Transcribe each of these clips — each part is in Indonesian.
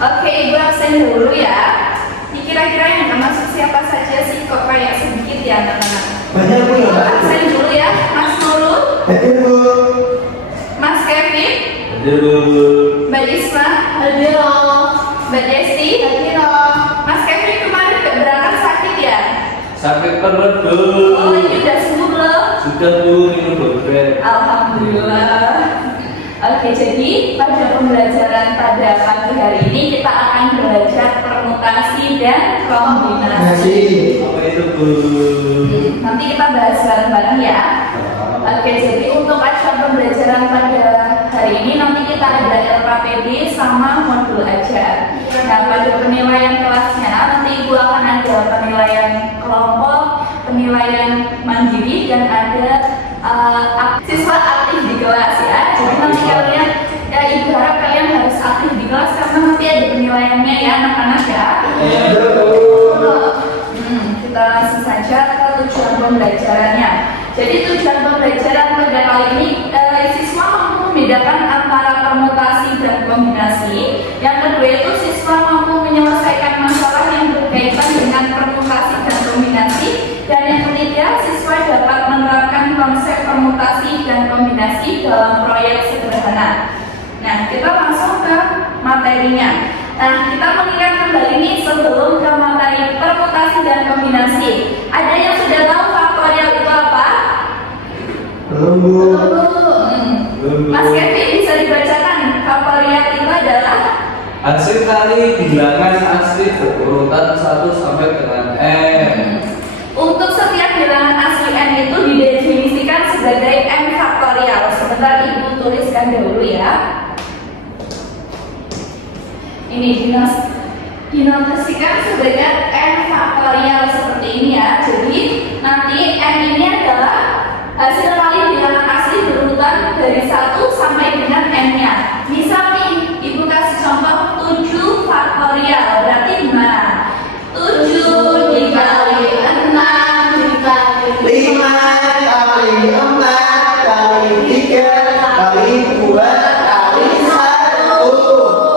Oke, Ibu absen dulu ya. Ini kira-kira yang nggak masuk siapa saja sih? Kok kayak sedikit ya anak-anak? Banyak Bu ya. Absen dulu ya, Mas Nurul, Hadir Bu. Mas Kevin, Hadir Bu. Mbak Isma, Hadir. Mbak Desti, Hadir. Mas Kevin kemarin nggak berangkat sakit ya? Sakit perut Bu. Oh, ini udah sembuh belum? Sudah Bu, minum obat. Alhamdulillah. Oke, jadi pada pembelajaran pada pagi hari ini kita akan belajar permutasi dan kombinasi. Apa itu Bu? Nanti kita bahas bareng-bareng ya. Oke, jadi untuk acara pembelajaran pada hari ini nanti kita ada LKPD sama modul ajar. Nah, pada penilaian kelasnya nanti Ibu akan ada penilaian kelompok, penilaian mandiri dan ada siswa aktif di kelas ya. Jadi nanti kalian Ibu harap kalian harus aktif di kelas karena nanti ada penilaiannya ya anak-anak ya. Kita langsung saja ke tujuan pembelajarannya. Jadi tujuan pembelajaran pada kali ini siswa mampu membedakan antara permutasi dan kombinasi. Yang kedua itu siswa mampu menyelesaikan masalah yang berkaitan dengan permutasi dan kombinasi. Dan yang ketiga siswa dapat menerapkan konsep permutasi dan kombinasi dalam proyek sederhana. Nah, kita langsung ke materinya. Nah, kita mengingat kembali nih sebelum ke materi permutasi dan kombinasi. Ada yang sudah tahu faktorial itu apa? Belum Bu. Mas Kevin bisa dibacakan. Faktorial itu adalah hasil kali bilangan asli berurutan 1 sampai dengan n. untuk setiap bilangan asli n itu didefinisikan sebagai n faktorial. Sebentar Ibu tuliskan dulu ya. Ini dinotasikan sebagai n faktorial seperti ini ya. Jadi nanti n ini adalah hasil kali bilangan asli berurutan dari 1 sampai dengan n-nya. Misal nih, Ibu kasih contoh 7 faktorial. Berarti gimana? 7 dikali 6 dikali 5 kali 4 kali 3 kali 2 kali 1.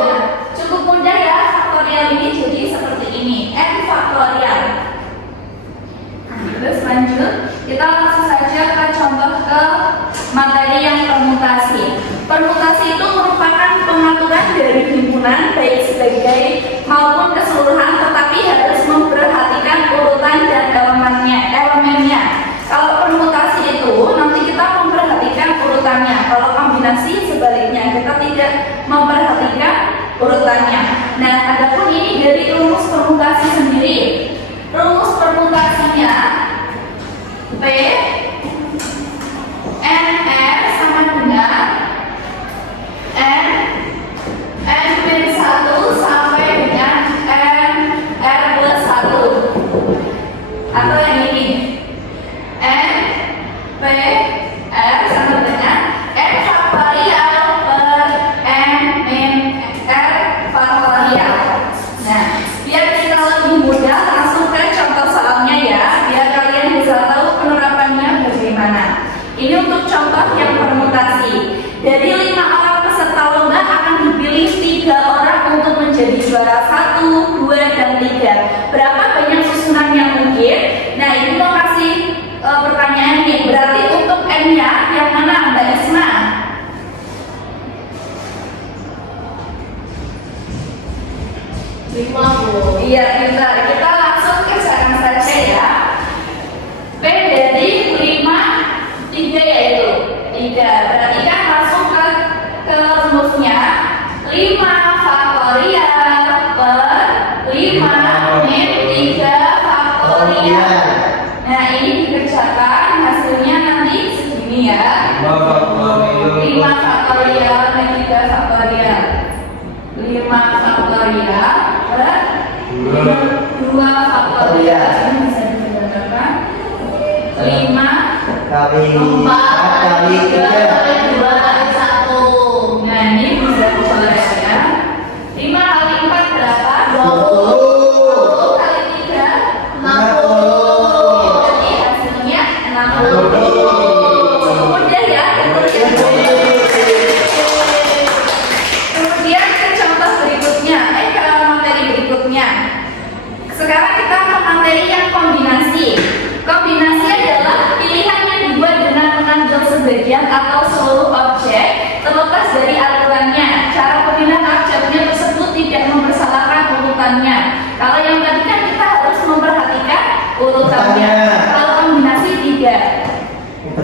Nah, cukup mudah ya faktorial ini jadi seperti ini n faktorial. Terus lanjut kita langsung saja ke contoh ke materi yang permutasi. Permutasi itu merupakan pengaturan dari himpunan baik sebagai maupun keseluruhan, tetapi harus memperhatikan urutan dan elemennya. Kalau permutasi itu nanti kita memperhatikan urutannya. Kalau kombinasi sebaliknya kita tidak memperhatikan urutannya. Nah, adapun ini dari rumus permutasi sendiri. Rumus permutasinya P NR sama dengan N min 1 sampai dengan NR plus 1. Atau yang ini N P R sama dengan N faktorial per N min R faktorial. Nah, biar kita lebih mudah langsung ke contoh soalnya ya, biar kalian bisa tahu penerapannya bagaimana. Ini untuk contoh yang permutasi. Dari 5 orang peserta lomba akan dipilih 3 orang untuk menjadi juara 1, 2, dan 3. Berapa banyak susunan yang mungkin? Nah, ini mau kasih pertanyaan nih. Berarti untuk N-nya yang mana Mbak Isma? 5 Bu. Iya, kita langsung kerjakan saja ya. P dari 5, 3 yaitu 3. Berarti kan langsung ke rumusnya 5 faktorial per 5 min 3 faktorial. Nah, ini dikerjakan hasilnya nanti segini ya. 5 faktorial min 3 faktorial. 5 faktorial per 2 faktorial. Ini bisa dikerjakan 5 Kali 4 kali 3 kali 2 kali 1. Nah, ini bisa dikeluarkan ya. 5 kali 4 berapa? 20 kali 3 60. Jadi hasilnya 60. Mudah ya. Kemudian ke contoh berikutnya.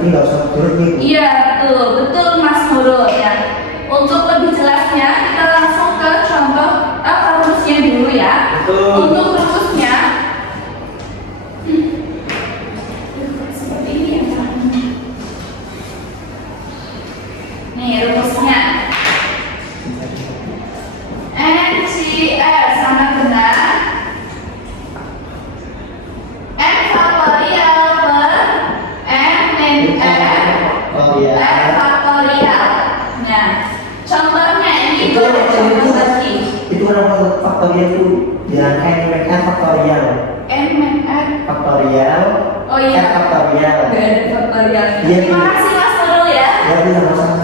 berarti nggak usah turun nih. Iya, betul, betul Mas Nurul ya. Untuk lebih jelasnya, kita langsung ke contoh rumusnya dulu ya. Betul. Untuk rumusnya, seperti ini ya. Nih rumusnya, NCR sama dengan N faktorial per N min N Oh iya. N faktorial. Nah, contohnya ini Itu gue contoh lagi. itu orang faktorial itu jangan n faktorial. N min N. Faktorial. Oh iya. N faktorial. Gak ada faktorial. Iya, Terima kasih Mas Nurul ya. Ya itu sama-sama.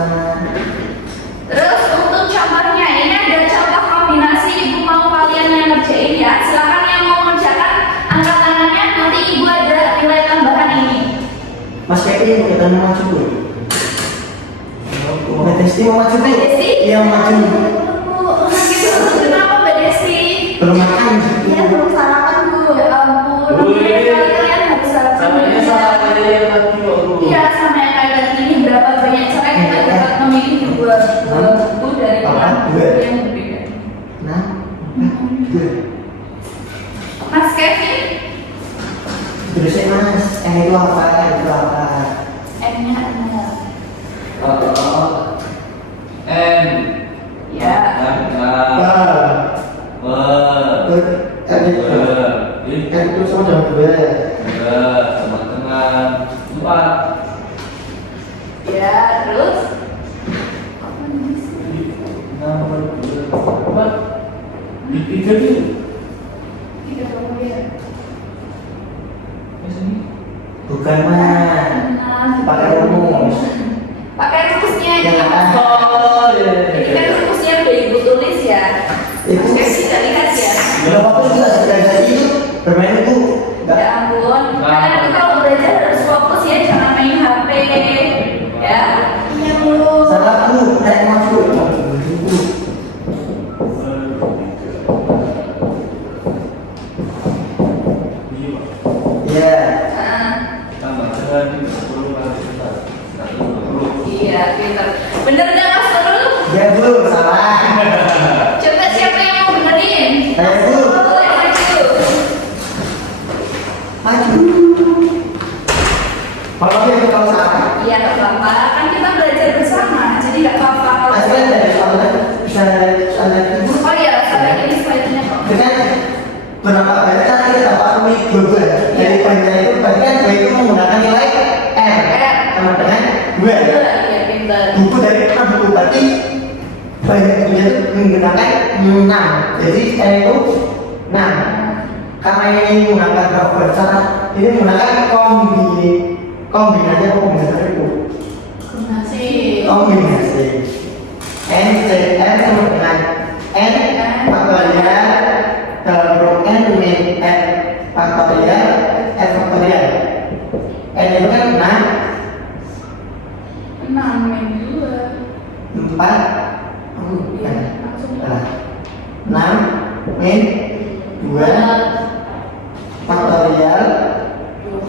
Terus untuk contohnya ini ada contoh kombinasi, ibu mau kalian yang ngerjain ya. Silakan yang mau mengerjakan angkat tangannya, nanti ibu ada nilai tambahan ini. Mas Kevin kita mau maju bu. Mbak Desti mau maju bu. Mbak Desti? Iya mau maju. Kenapa Mbak Desti? Belum makan. Ya belum sarapan bu. Ya ampun. Wih. Kalian harus sarapan. Samanya salah kayak tadi kok Bu. Iya sama yang kayak tadi ini berapa banyak cara kita dapat memilih dua buku dari Apa? orang Dua. yang berbeda. Nah. Dua. Mas Kevin, Terusnya mas. Itu apa? Itu apa? M-nya adalah N. ya. Itu sama dengan dua. Sama dengan 4. Ya, terus Tiga nih. tiga kemudian. Bukan mas. Pakai rumus. Pakai rumusnya ini Yang Mas. apa? Oh iya. Ini kan rumusnya udah ibu tulis ya. Ibu. Mas Kevin tidak lihat ya. Udah waktu juga sudah jadi itu bermain itu. Ya ampun, kalian tuh kalau belajar harus fokus ya, jangan main HP. Ya. Iya bu. Salah bu. Naik maju. Iya. Nah, Tambah dengan 10 kali 1. iya, pintar. Bener nggak Mas Nurul? Ya bu. Salah. Coba siapa yang mau benerin? Saya, Bu. Boleh maju. Maju. Kalau dia itu kalau salah. Iya nggak apa-apa, kan kita belajar bersama, jadi nggak apa-apa kalau. Asalnya dari soalnya bisa ibu. Oh iya, saya ini slide-nya kok. Dengan berapa banyak cara kita pahami dua dari banyak itu bahkan dua itu menggunakan nilai R sama dengan dua. Iya, pintar. Buku dari 6 buku berarti banyaknya itu menggunakan 6. Jadi R itu 6. Karena ini menggunakan berapa cara? Ini menggunakan kombinasi itu. Kombinasi. N sama dengan N faktorial dalam bentuk N min N faktorial N faktorial. N itu kan 6, 6 min 2. 4, Iya, langsung. 6 min 2 faktorial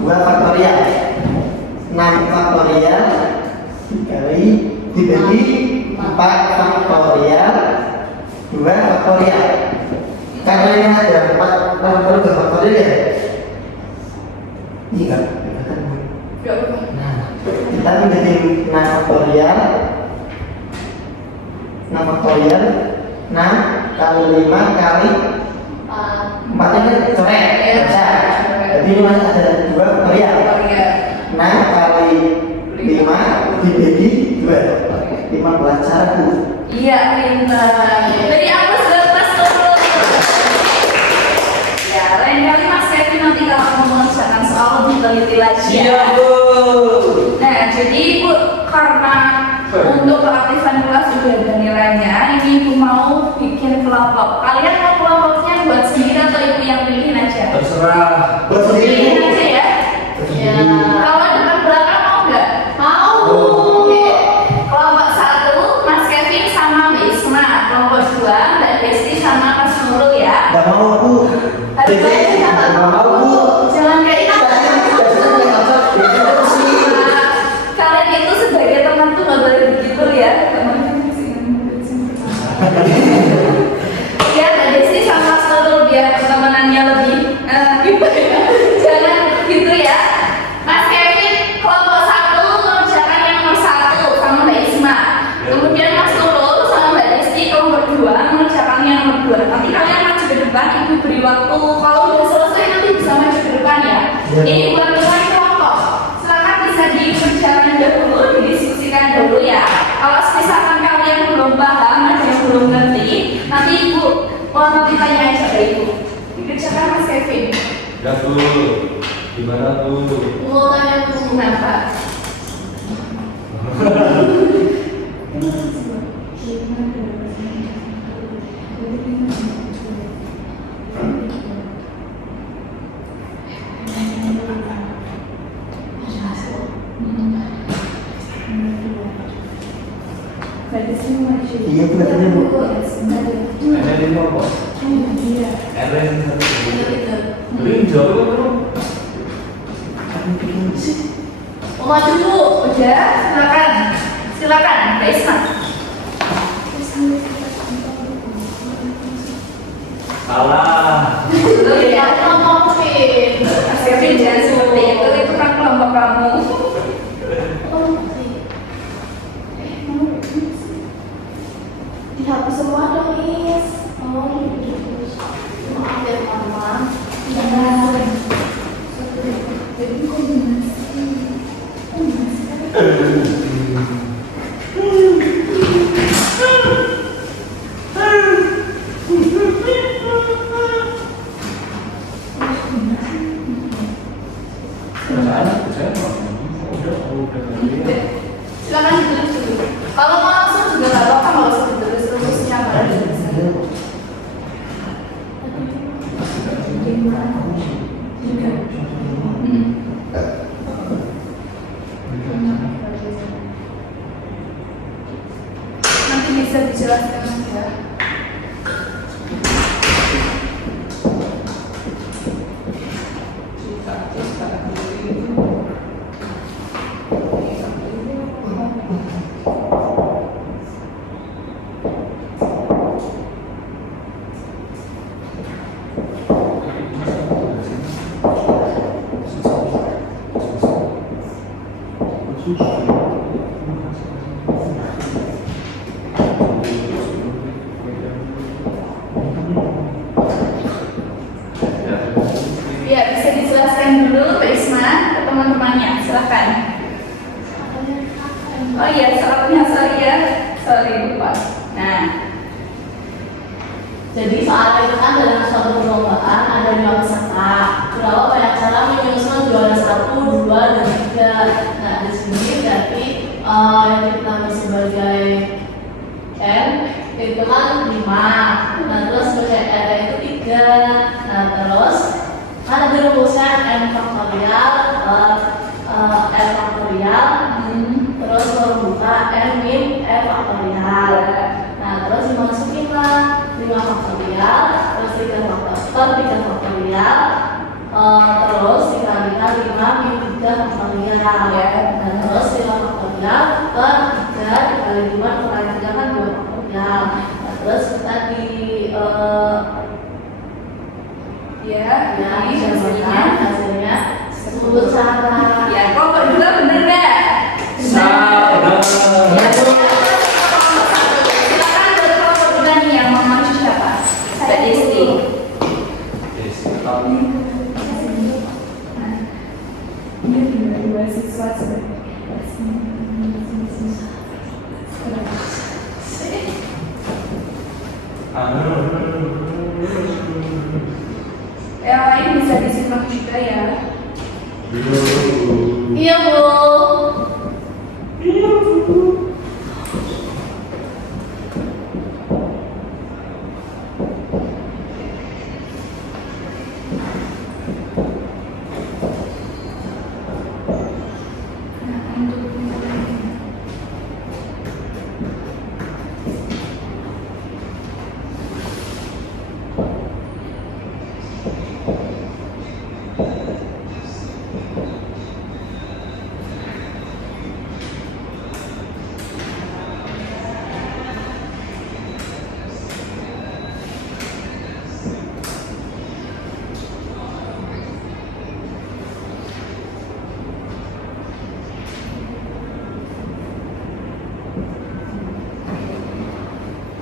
2 faktorial 6 faktorial dibagi 4 faktorial 2 faktorial. Karena ini ada 4 faktorial ya. Iya. Nggak apa-apa. Nah, kita menjadi 6 faktorial 6 kali 5 kali 4 ini coret baca. Jadi ini masih ada 2 faktorial. Iya. 6 kali 5 dibagi 2 15 cara bu. Iya, pintar. Jadi aku sudah pas dulu. Ya, lain kali Mas Kevin nanti kalau mau mengerjakan soal lebih teliti lagi ya. Iya Bu. Nah, jadi Ibu karena untuk keaktifan kelas juga ada nilainya, ini Ibu mau bikin kelompok. Kalian mau kelompoknya buat sendiri atau Ibu yang pilihin aja? Terserah. Buat sendiri Pilihin bu. aja ya. Ya. Kalau depan belakang mau nggak? Mau. Oke. Kelompok 1 Mas Kevin sama Mbak Isma. Kelompok 2 Mbak Desti sama Mas Nurul ya. Gak mau bu. Harus banyak siapa? Gak mau bu. Jangan kayak itu. kalau udah selesai nanti bisa maju ke depan ya. Iya. Ini buat teman kelompok. Silakan bisa diperjalan dahulu, didiskusikan dulu ya. Kalau misalkan kalian belum paham, ada yang belum ngerti, nanti ibu nanti tanya aja ke ibu. Dikerjakan Mas Kevin. Ya Bu, gimana Bu? Mau tanya Bu. Kenapa? Iya, kelihatannya Bu. Ada di apa? Ada yang satu. Beri jawab apa? Mau maju Bu. Udah, silakan. Silakan, Mbak Isma. Salah. Dulu Ya, ya. aku mau Vin. Mas Kevin jangan seperti itu kan kelompok kamu. Dihapus semua dong, Is. Oh, gitu. Maaf ya, Mama. Silakan ditulis dulu. Kalau mau langsung juga nggak apa-apa, nggak usah ditulis rumusnya malah bisa. Nanti bisa dijelaskan aja. Ya, bisa dijelaskan dulu Mbak Isma ke teman-temannya, silakan. Oh iya, sorry ya, sorry lupa. Nah, Jadi soal itu kan dalam suatu perlombaan ada 2 peserta. Beberapa banyak cara menyusun juara 1, 2, dan 3. Nah, di sini berarti yang kita sebagai N itu kan 5. Nah, terus sebagai R itu 3. Nah, terus kan ada rumusnya N faktorial, R faktorial, terus membuka N min R faktorial. Nah, terus dimasukin lah 5 faktorial, terus 3 faktorial, terus dikalikan 5 min 3 faktorial ya. Dan terus 5 faktorial per 3 dikali 5 dikali 3 kan 2 faktorial. Nah, terus kita di ya, ya ini hasilnya hasilnya. 10 cara. Ya, kok berdua bener nggak? Salah. Silakan buat kelompok berdua nih yang mau maju siapa? Mbak Desti. Ini dua siswa yang lain bisa disimak juga ya. Iya, Bu.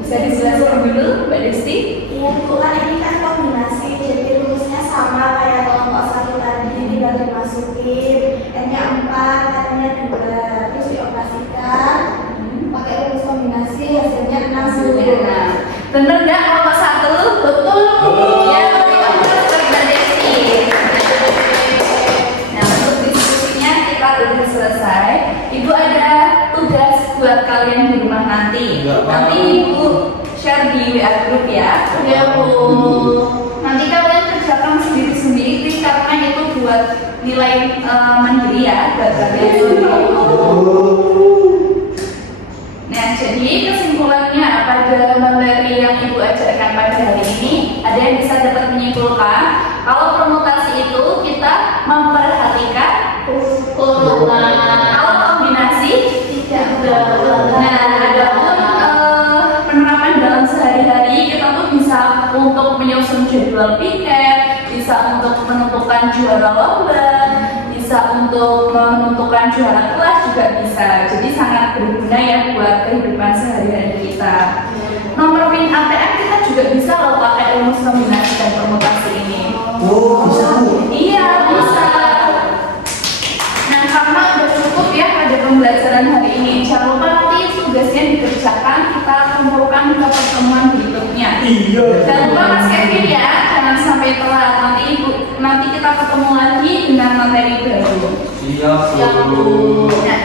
Bisa dijelaskan dulu Mbak Desti? Iya Bu, kan ini kan kombinasi, jadi rumusnya sama kayak kelompok 1 tadi, tinggal dimasukin N-nya 4, N-nya 2, terus dioperasikan pakai rumus kombinasi, hasilnya 6. Nah, bener nggak kelompok 1? Betul. Ya, betul seperti Mbak Desi. Nah, untuk diskusinya kita udah selesai. Ibu ada tugas buat kalian di rumah nanti. Nanti Ibu share di WA group ya. Ya, Bu. Nanti kalian kerjakan sendiri-sendiri karena itu buat nilai mandiri ya buat kalian sendiri. Nah, jadi kesimpulannya pada materi yang Ibu ajarkan pada hari ini, ada yang bisa dapat menyimpulkan kalau permutasi itu kita memperhatikan Urutan. kalau kombinasi Tidak ada. nah, adapun penerapan dalam sehari-hari kita tuh bisa untuk menyusun jadwal piket, bisa untuk menentukan juara lomba, bisa untuk menentukan juara kelas juga bisa. Jadi sangat berguna ya buat kehidupan sehari-hari kita. Nomor PIN ATM kita juga bisa loh pakai rumus kombinasi dan permutasi ini. Oh, bisa Bu. Iya, bisa. Nah, karena udah cukup ya pada pembelajaran hari ini. Jangan lupa nanti tugasnya dikerjakan, kita kumpulkan ke pertemuan berikutnya. Iya. Jangan lupa Mas Kevin ya, jangan sampai telat. Nanti kita ketemu lagi dengan materi baru. Siap, Siap, Bu. Nah,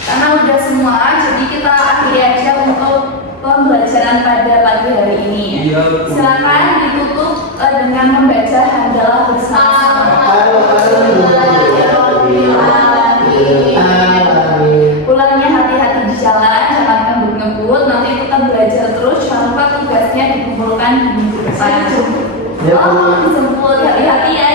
karena udah semua, jadi kita akhiri aja untuk pembelajaran pada pagi hari ini. Iya, Bu. Silakan ditutup dengan membaca hamdalah bersama. Pulangnya hati-hati di jalan, jangan ngebut-ngebut. Nanti kita belajar terus. Jangan lupa tugasnya dikumpulkan di minggu depan. Ya, Bu. Oh, dijemput, hati-hati ya.